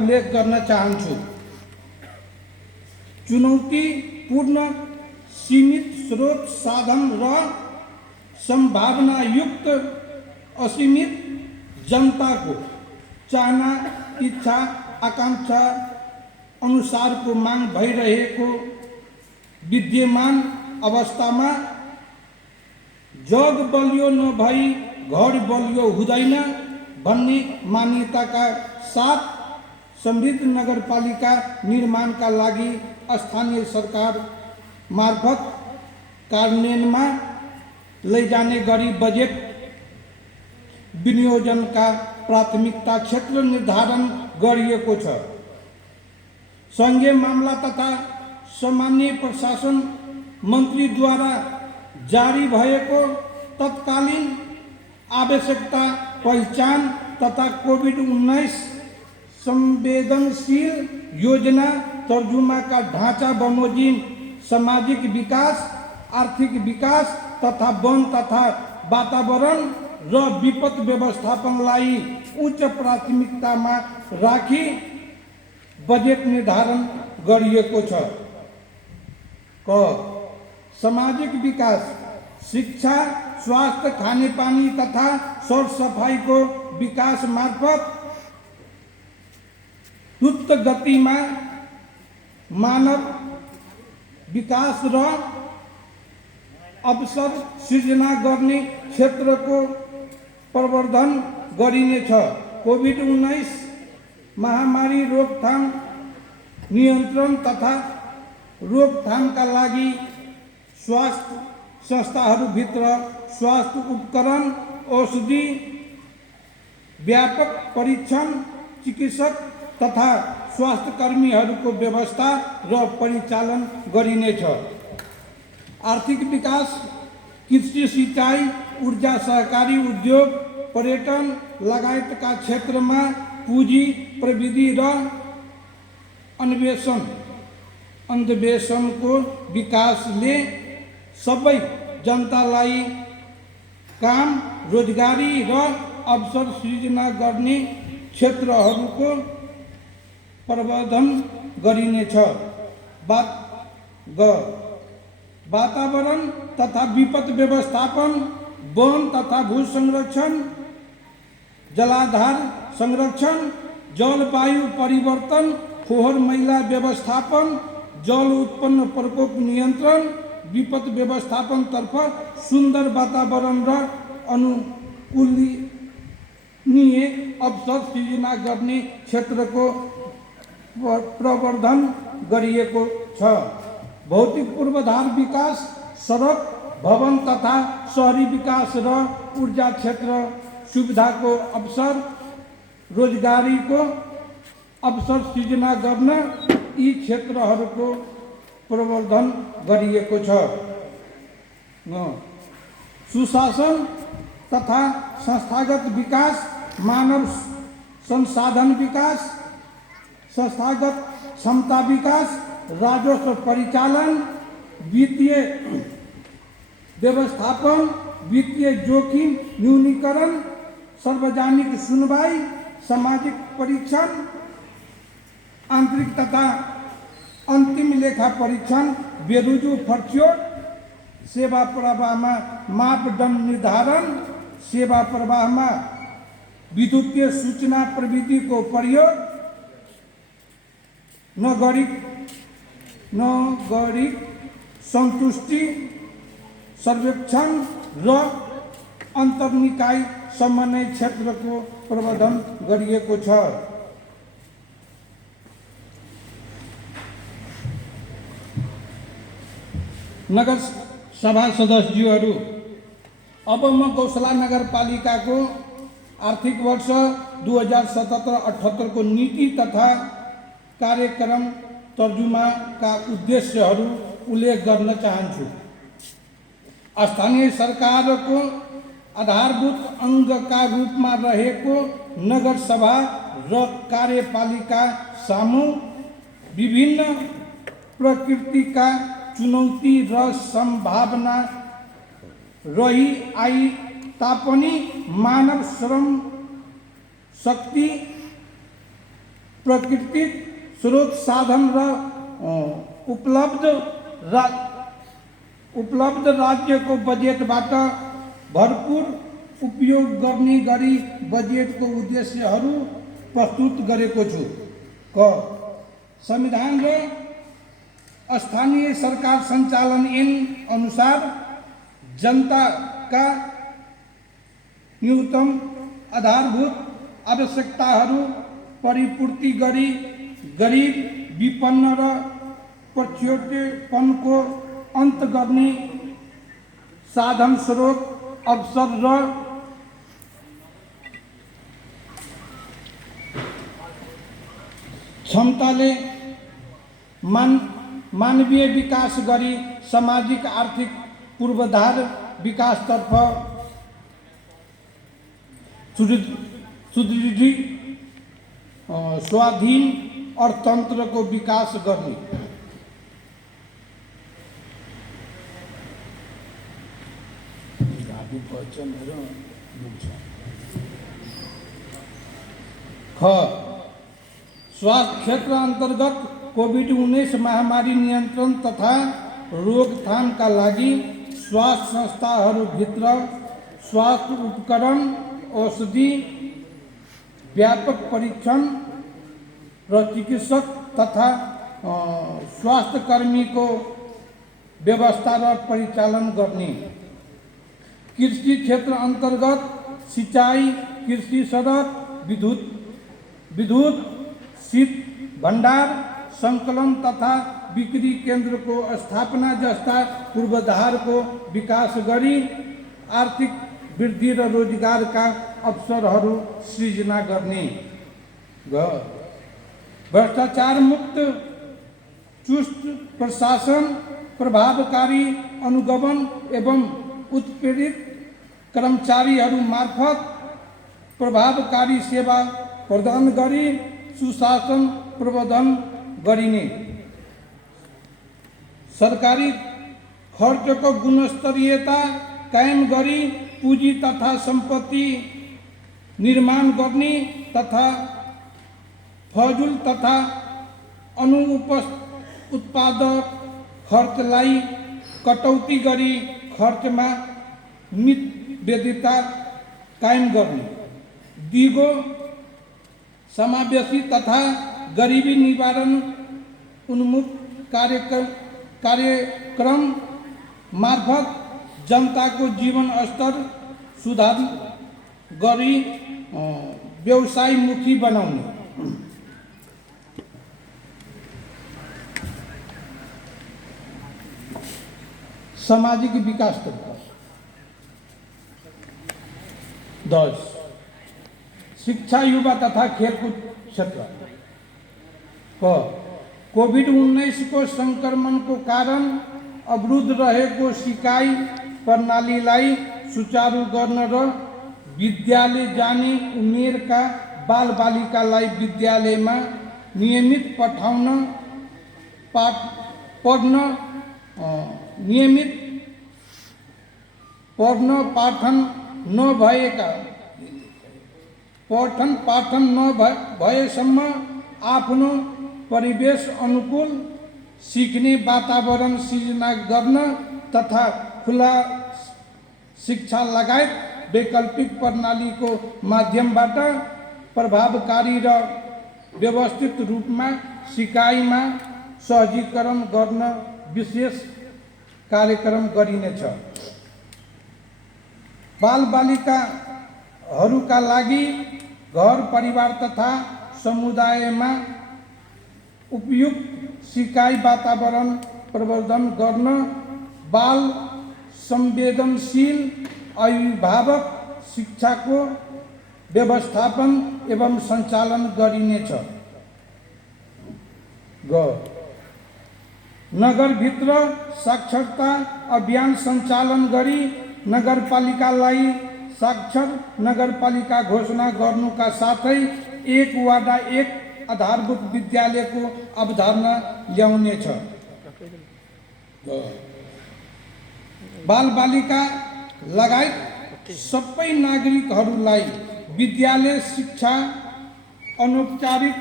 उल्लेख गर्न चाहन्छु। चुनौतीपूर्ण सीमित स्रोत साधन र संभावनायुक्त असीमित जनताको चाहना इच्छा आकांक्षा अनुसारको माग भइरहेको विद्यमान अवस्थामा जग बलियो नभई घर बलियो हुँदैन भन्ने मान्यताका साथ समृद्ध नगरपालिका निर्माणका लागि स्थानीय सरकार मार्फत कार्यान्वयनमा लैजाने गरी बजेट विनियोजनका प्राथमिकता क्षेत्र निर्धारण गरिएको छ। संघीय मामला तथा सामान्य प्रशासन मन्त्रीद्वारा जारी भएको तत्कालीन आवश्यकता पहिचान तथा कोभिड-19 संवेदनशील योजना तर्जुमाका ढाँचा बमोजिम सामाजिक विकास आर्थिक विकास तथा वन तथा वातावरण र विपद व्यवस्थापनलाई उच्च प्राथमिकतामा राखी बजेट निर्धारण गरिएको छ। क सामाजिक विकास शिक्षा स्वास्थ्य खानेपानी तथा सरसफाइको विकास मार्फत द्रुत गतिमा मानव विकास र अवसर सृजना गर्ने क्षेत्रको प्रवर्धन गरिनेछ। कोभिड-19 महामारी रोकथाम नियन्त्रण तथा रोकथामका लागि स्वास्थ्य संस्थाहरूभित्र स्वास्थ्य उपकरण औषधि व्यापक परीक्षण चिकित्सक तथा स्वास्थ्य कर्मीहरूको व्यवस्था र परिचालन गरिनेछ। आर्थिक विकास कृषि सिंचाई ऊर्जा सहकारी उद्योग पर्यटन लगायतका क्षेत्रमा पुँजी प्रविधि र अन्वेषणको विकासले सबै जनतालाई काम रोजगारी र अवसर सृजना गर्ने क्षेत्रहरूको प्रवर्धन गरिनेछ। वातावरण तथा विपद व्यवस्थापन वन तथा भू संरक्षण जलाधार संरक्षण जलवायु परिवर्तन फोहोर मैला व्यवस्थापन जल उत्पन्न प्रकोप नियन्त्रण विपद व्यवस्थापन तर्फ सुन्दर वातावरण र अनुकूलनीय अवसर सृजना गर्ने क्षेत्रको प्रवर्धन गरिएको छ। भौतिक पूर्वाधार विकास सडक भवन तथा शहरी विकास र ऊर्जा क्षेत्र सुविधाको अवसर रोजगारीको अवसर सृजना गर्न यी क्षेत्रहरूको प्रवर्धन गरिएको छ। सुशासन तथा संस्थागत विकास मानव संसाधन विकास संस्थागत क्षमता विकास राजस्व परिचालन वित्तीय व्यवस्थापन वित्तीय जोखिम न्यूनीकरण सार्वजनिक सुनवाई सामाजिक परीक्षण आंतरिक तथा अंतिम लेखा परीक्षण बेरुजु फर्च्योट सेवा प्रवाहमा मापदण्ड निर्धारण सेवा प्रवाहमा विद्युतीय सूचना प्रविधिको प्रयोग नागरिक सन्तुष्टि सर्वेक्षण र अन्तर्निकाय समन्वय क्षेत्रको प्रवर्धन गरिएको छ। नगर सभा सदस्यज्यूहरू, अब म गौसला नगरपालिकाको आर्थिक वर्ष 2077-78 को नीति तथा कार्यक्रम तर्जुमाका उद्देश्यहरू उल्लेख गर्न चाहन्छु। स्थानीय सरकारको आधारभूत अङ्गका रूपमा रहेको नगर सभा र कार्यपालिका सामु विभिन्न प्रकृतिका चुनौती र सम्भावना रही आई तापनि मानव श्रम शक्ति प्राकृतिक स्रोत साधन र उपलब्ध राज्यको बजेटबाट भरपूर उपयोग गर्ने गरी बजेटको उद्देश्यहरू प्रस्तुत गरेको छु। क संविधान र स्थानीय सरकार सञ्चालन ऐन अनुसार जनताका न्यूनतम आधारभूत आवश्यकताहरू परिपूर्ति गरी गरिब, विपन्न र पछौटेपनको अन्त गर्ने साधन, स्रोत, अवसर र क्षमताले मानवीय विकास गरी सामाजिक आर्थिक पूर्वाधार विकासतर्फ सुदृढ स्वाधीन अर्थतन्त्रको विकास गर्ने। ख स्वास्थ्य क्षेत्र अंतर्गत कोभिड-19 महामारी नियन्त्रण तथा रोकथामका लागि स्वास्थ्य संस्थाहरूभित्र स्वास्थ्य उपकरण, औषधि, व्यापक परीक्षण र चिकित्सक तथा स्वास्थ्य कर्मीको व्यवस्था र परिचालन गर्ने। कृषि क्षेत्र अंतर्गत सिंचाई, कृषि सड़क, विद्युत, शीत भण्डार, संकलन तथा बिक्री केन्द्रको स्थापना जस्ता पूर्वाधारको विकास गरी आर्थिक वृद्धि र रोजगारका अवसरहरू सृजना गर्ने। भ्रष्टाचार मुक्त चुस्त प्रशासन, प्रभावकारी अनुगमन एवं उत्प्रेरित कर्मचारीहरू मार्फत प्रभावकारी सेवा प्रदान गरी सुशासन प्रबन्धन गरिने। सरकारी खर्चको गुणस्तरीयता कायम गरी पुँजी तथा सम्पत्ति निर्माण गर्ने तथा फजुल तथा अनुत्पादक खर्चलाई कटौती गरी खर्चमा मितव्ययिता कायम गर्ने। दिगो समावेशी तथा गरीबी निवारण उन्मुख कार्यक्रम मार्फत जनताको जीवन स्तर सुधार गरी व्यवसायमुखी बनाउने। सामाजिक विकास तर्फ 10 शिक्षा, युवा तथा खेलकूद क्षेत्र। कोभिड-19 को संक्रमण को कारण अवरुद्ध रहेको सिकाइ प्रणालीलाई सुचारू गर्न र विद्यालय जाने उमेरका बालबालिकालाई विद्यालयमा नियमित पठन पाठन नभएसम्म आफ्नो परिवेश अनुकूल सिक्ने वातावरण सृजना गर्न तथा खुला शिक्षा लगायत वैकल्पिक प्रणालीको माध्यमबाट प्रभावकारी र व्यवस्थित रूपमा सिकाइमा सहजीकरण गर्न विशेष कार्यक्रम गरिनेछ। बालबालिकाहरूका लागि घर परिवार तथा समुदायमा उपयुक्त सिकाइ वातावरण प्रवर्धन गर्न बाल संवेदनशील अभिभावक शिक्षाको व्यवस्थापन एवं सञ्चालन गरिनेछ। नगरभित्र साक्षरता अभियान सञ्चालन गरी नगरपालिकालाई साक्षर नगरपालिका घोषणा गर्नुका साथै एक वडा एक आधारभूत विद्यालयको अवधारणा ल्याउनेछ। बालबालिका लगायत सबै नागरिकहरूलाई विद्यालय शिक्षा अनौपचारिक